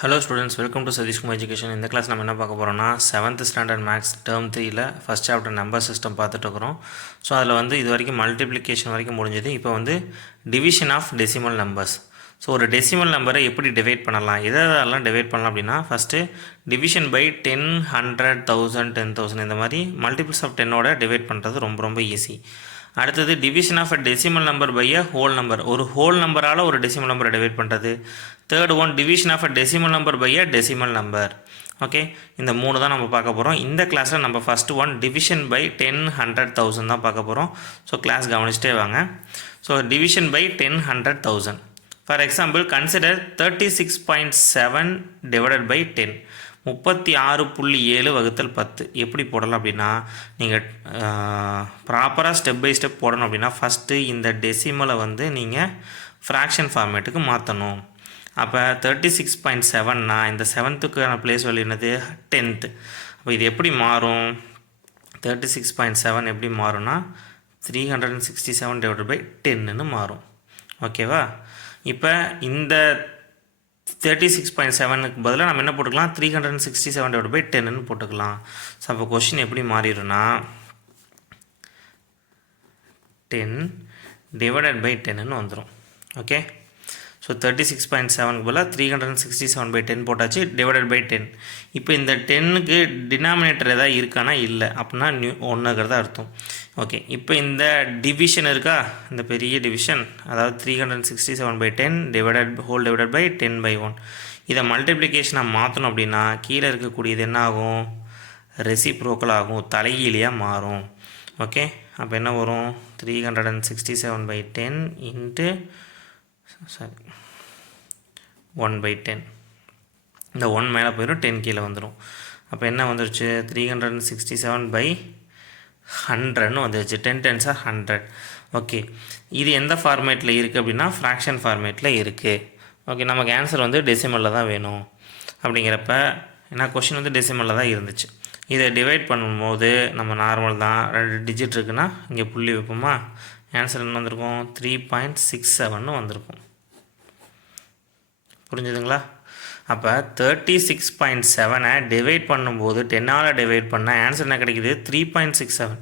Hello students, welcome to Sadish Kumar Education. இந்த class நம்ம என்ன பார்க்க போகிறோம்னா 7th ஸ்டாண்டர்ட் மேக்ஸ் டேர்ம் 3ல ஃபஸ்ட் சாப்டர் நம்பர் சிஸ்டம் பார்த்துட்டு இருக்கிறோம். ஸோ அதில் வந்து இது வரைக்கும் மல்டிப்ளிகேஷன் வரைக்கும் முடிஞ்சது. இப்போ வந்து division of decimal numbers. So ஒரு டெசிமல் நம்பரை எப்படி டிவைட் பண்ணலாம், எதெல்லாம் டிவைட் பண்ணலாம் அப்படின்னா ஃபஸ்ட்டு டிவிஷன் பை 10, 100, 1000, 10,000 இந்த மாதிரி மல்டிபிள்ஸ் ஆஃப் 10ஓட டிவைட் பண்ணுறது ரொம்ப ரொம்ப ஈஸி. அடுத்தது division of a decimal number by a whole number, ஒரு ஹோல் நம்பரால் ஒரு டெசிமல் நம்பரை டிவைட் பண்ணுறது. Third one division of a decimal number by a decimal number. Okay, இந்த மூணு தான் நம்ம பார்க்க போகிறோம். இந்த கிளாஸில் நம்ம ஃபஸ்ட்டு ஒன் டிவிஷன் பை 10, 100, 1000 தான் பார்க்க போகிறோம். ஸோ கிளாஸ் கவனிச்சிட்டே வாங்க. So division by 10, 100, 1000. For example consider 36.7 divided by 10. 36.7 வகுத்தல் 10 எப்படி போடலாம் அப்படின்னா, நீங்கள் ப்ராப்பராக ஸ்டெப் பை ஸ்டெப் போடணும் அப்படின்னா ஃபஸ்ட்டு இந்த டெசிமலை வந்து நீங்கள் ஃப்ராக்ஷன் ஃபார்மேட்டுக்கு மாற்றணும். அப்போ 36.7னா இந்த 7த்துக்கான பிளேஸ் வேல்யூ என்னது 10th. அப்போ இது எப்படி மாறும், 36.7 எப்படி மாறும்னா 367 டிவைடட் பை 10ன்னு மாறும். ஓகேவா? இப்போ இந்த 36.7க்கு பதிலாக நம்ம என்ன போட்டுக்கலாம், 367 டிவைட் பை 10ன்னு போட்டுக்கலாம். ஸோ அப்போ கொஷின் எப்படி மாறிடும்னா 10 டிவைடட் பை 10ன்னு வந்துடும். ஓகே, ஸோ 36.7க்கு பதிலாக 367 பை 10 போட்டாச்சு, டிவைடட் பை 10. இப்போ இந்த 10க்கு டினாமினேட்டர் எதாவது இருக்கானா இல்லை, அப்படின்னா ஒன்றுங்கிறத அர்த்தம். ஓகே, இப்போ இந்த டிவிஷன் இருக்கா, இந்த பெரிய டிவிஷன், அதாவது 367 பை 10 டிவைடட் பை 10 பை 1. இதை மல்டிப்ளிகேஷனாக மாற்றணும் அப்படின்னா கீழே இருக்கக்கூடியது என்ன ஆகும், ரெசிப்ரோக்கல் ஆகும், தலைகீழியாக மாறும். ஓகே, அப்போ என்ன வரும், 367 பை 10 இன்ட்டு 1 பை 10. இந்த 1 மேலே போயிடும், 10 கீழே வந்துடும். அப்போ என்ன வந்துருச்சு, 367 பை 100ன்னு வந்துருச்சு. 10 10s are 100. ஓகே, இது எந்த ஃபார்மேட்டில் இருக்குது அப்படின்னா ஃப்ராக்ஷன் ஃபார்மேட்டில் இருக்குது. ஓகே, நமக்கு ஆன்சர் வந்து டெசிமலில் தான் வேணும். அப்படிங்கிறப்ப ஏன்னா கொஷின் வந்து டெசிமலில் தான் இருந்துச்சு. இதை டிவைட் பண்ணும்போது நம்ம நார்மல் தான், 2 டிஜிட் இருக்குன்னா இங்கே புள்ளி வைப்போமா, ஆன்சர் என்ன வந்திருக்கும், 3.67ன்னு வந்திருக்கும். புரிஞ்சுதுங்களா? அப்போ 36.7ஐ டிவைட் பண்ணும்போது 10ஆல் டிவைட் பண்ணால் ஆன்சர் என்ன கிடைக்கிது, 3.67.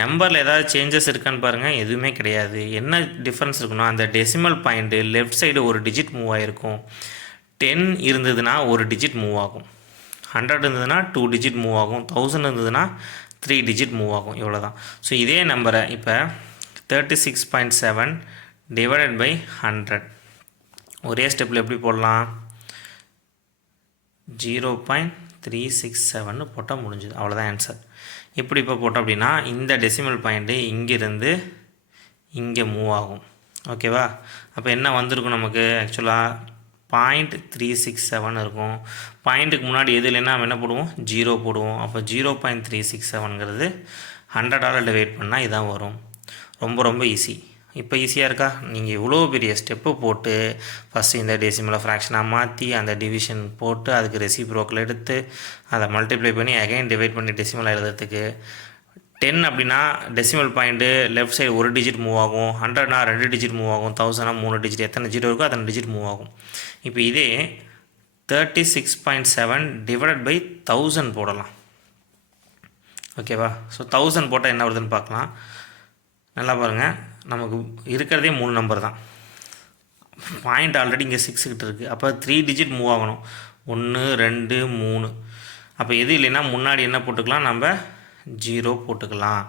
நம்பரில் ஏதாவது சேஞ்சஸ் இருக்கான்னு பாருங்கள், எதுவுமே கிடையாது. என்ன டிஃப்ரென்ஸ் இருக்குன்னா, அந்த டெசிமல் பாயிண்ட்டு லெஃப்ட் சைடு ஒரு டிஜிட் மூவ் ஆகிருக்கும். 10 இருந்ததுன்னா ஒரு டிஜிட் மூவ் ஆகும், 100 இருந்ததுன்னா 2 டிஜிட் மூவ் ஆகும், 1000 இருந்ததுன்னா 3 டிஜிட் மூவ் ஆகும், இவ்வளோ தான். ஸோ இதே நம்பரை இப்போ 36.7 டிவைடட் பை 100 ஒரே ஸ்டெப்பில் எப்படி போடலாம், 0.367ன்னு போட்டால் முடிஞ்சுது, அவ்வளோதான் ஆன்சர். எப்படி இப்போ போட்டோம் அப்படின்னா இந்த டெசிமல் பாயிண்ட்டு இங்கேருந்து இங்கே மூவ் ஆகும். ஓகேவா? அப்போ என்ன வந்திருக்கும் நமக்கு, ஆக்சுவலாக 0.367 இருக்கும். பாயிண்ட்டுக்கு முன்னாடி எது இல்லைன்னா நம்ம என்ன போடுவோம், 0 போடுவோம். அப்போ 0.367ங்கிறது 100ஆல் டிவைட் பண்ணால் இதான் வரும். ரொம்ப ரொம்ப ஈஸி. இப்போ ஈஸியாக இருக்கா? நீங்கள் இவ்வளோ பெரிய ஸ்டெப்பு போட்டு ஃபஸ்ட்டு இந்த டெசிமலை ஃப்ராக்ஷனாக மாற்றி அந்த டிவிஷன் போட்டு அதுக்கு ரெசிப்ரோக்கல் எடுத்து அதை மல்டிப்ளை பண்ணி அகைன் டிவைட் பண்ணி டெசிமலை எழுதுறதுக்கு 10 அப்படின்னா டெசிமல் பாயிண்ட்டு லெஃப்ட் சைடு ஒரு டிஜிட் மூவ் ஆகும், 100னா 2 டிஜிட் மூவ் ஆகும், 1000னா 3 டிஜிட், எத்தனை ஜீரோ இருக்கோ அத்தனை டிஜிட் மூவ் ஆகும். இப்போ இதே 36.7 டிவைடட் பை 1000 போடலாம். ஓகேவா? ஸோ 1000 போட்டால் என்ன வருதுன்னு பார்க்கலாம். நல்லா பாருங்கள், நமக்கு இருக்கிறதே 3 நம்பர் தான். பாயிண்ட் ஆல்ரெடி இங்கே 6 கிட்ட இருக்குது. அப்போ 3 டிஜிட் மூவ் ஆகணும், 1 2 3. அப்போ எது இல்லைன்னா முன்னாடி என்ன போட்டுக்கலாம், நம்ம 0 போட்டுக்கலாம்.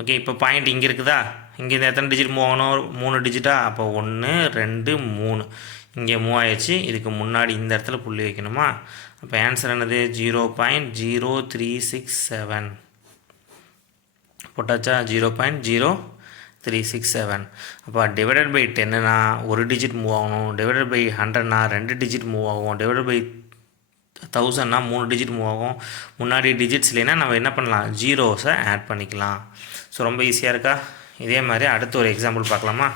ஓகே, இப்போ பாயிண்ட் இங்கே இருக்குதா, இங்கே எத்தனை டிஜிட் மூவ் ஆகணும், 3 டிஜிட்டா. அப்போ 1 2 3 இங்கே மூவ் ஆயிடுச்சு. இதுக்கு முன்னாடி இந்த இடத்துல புள்ளி வைக்கணுமா. அப்போ ஆன்சர் என்னது, 0.0367 போட்டாச்சா, 0.0367. அப்போ டிவைடட் பை 10னா ஒரு டிஜிட் மூவ் ஆகணும், டிவைடட் பை 100னா 2 டிஜிட் மூவ் ஆகும், டிவைடட் பை 1000னா 3 டிஜிட் மூவ் ஆகும். முன்னாடி டிஜிட்ஸ் இல்லைன்னா நம்ம என்ன பண்ணலாம், ஜீரோஸை ஆட் பண்ணிக்கலாம். ஸோ ரொம்ப ஈஸியாக இருக்கா? இதே மாதிரி அடுத்து ஒரு எக்ஸாம்பிள் பார்க்கலாமா.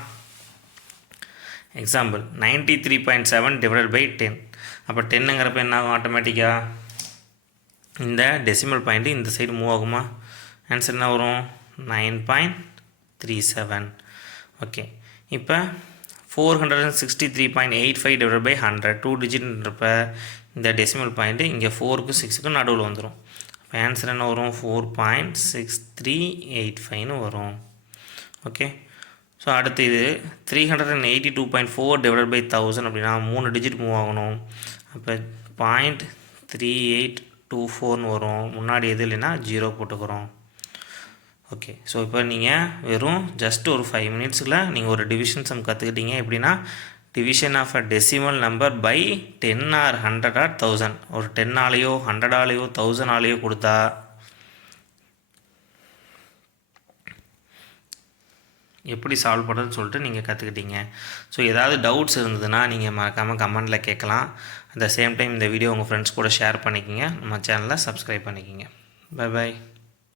Example 93.7 divided by 10. அப்போ 10ங்கிறப்ப என்ன ஆகும், ஆட்டோமேட்டிக்காக இந்த டெசிமல் பாயிண்ட்டு இந்த சைடு மூவ் ஆகுமா. ஆன்சர் என்ன வரும், 9.37. ஓகே, இப்போ 463.85 டிவைட் பை 100 2 டிஜிட்ன்றப்ப இந்த டெசிமல் பாயிண்ட்டு இங்கே 4க்கு 6க்கு நடுவில் வந்துடும். இப்போ ஆன்சர் என்ன வரும்? 4.6385ன்னு வரும். ஓகே. ஸோ அடுத்து இது 382.4 டிவைட் பை 1000 அப்படின்னா 3 டிஜிட் மூவ் ஆகணும். அப்போ 0.3824ன்னு வரும். முன்னாடி எது இல்லைன்னா 0 போட்டுக்கிறோம். ஓகே. ஸோ இப்போ நீங்கள் வெறும் ஜஸ்ட் ஒரு 5 மினிட்ஸில் நீங்கள் ஒரு டிவிஷன் சம் கற்றுக்கிட்டீங்க. எப்படின்னா division of a decimal number by 10 or 100 or 1000. ஒரு 10ஆலேயோ 100ஆலேயோ 1000ஆலேயோ கொடுத்தா எப்படி சால்வ் பண்ணுறதுன்னு சொல்லிட்டு நீங்கள் கற்றுக்கிட்டீங்க. ஸோ ஏதாவது டவுட்ஸ் இருந்ததுன்னா நீங்கள் மறக்காமல் கமெண்டில் கேட்கலாம். அட் த சேம் டைம் இந்த வீடியோ உங்கள் ஃப்ரெண்ட்ஸ் கூட ஷேர் பண்ணிக்கிங்க. நம்ம சேனலை சப்ஸ்கிரைப் பண்ணிக்கிங்க. Bye bye.